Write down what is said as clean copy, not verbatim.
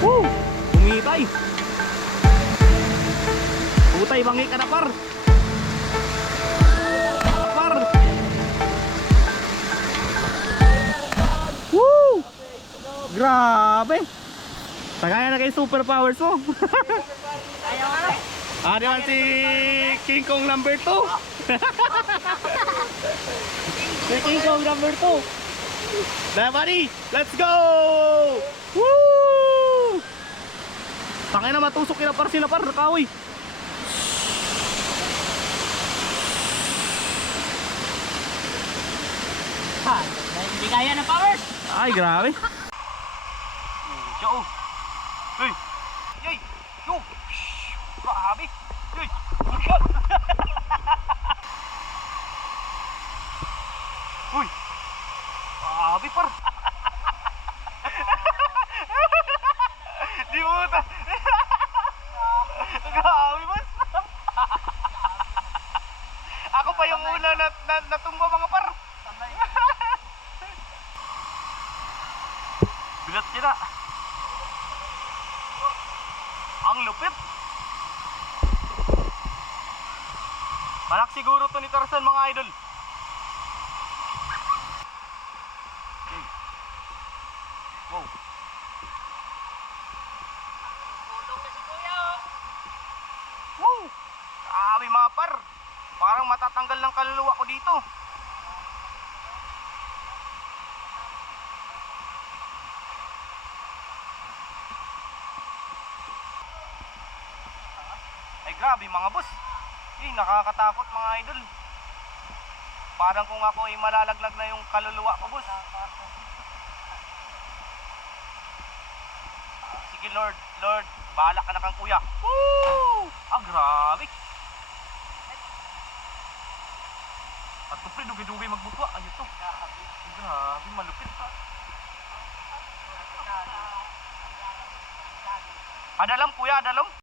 Woo! Bumitay. Putay, bangi ka na par. Par. Woo! Grabe. Tagaya na kayo superpowers mo. Ano naman si King Kong number 2. Si King Kong number 2. Dahil buddy, let's go! Woo! Tangay na matusok kina par sila par, nakawi. Ha, hindi kaya ng powers. Ay, grabe. Siya oh. Hey. Yay. Yo. Grabe. Yay. Shot. Uy. Grabe par. Di mo ta. Grabe mas. Ako pa yung una na natumba mga par. Bigat sila. Ang lupit. Anak siguro to ni Tarzan mga idol. Okay. Wow. Tulong na si Kuya. Woo! Grabe mga par. Parang matatanggal ng kaluluwa ko dito. Ay grabe mga boss. Nakakatakot mga idol. Parang kung ako ay malalaglag na yung kaluluwa ko boss. Sige Lord, Lord, bahala ka na kang kuya. Woo! Grabe. At pre, dugi-dugi magbutwa. Ayun to. Grabe, malupit. Adalam kuya, adalam.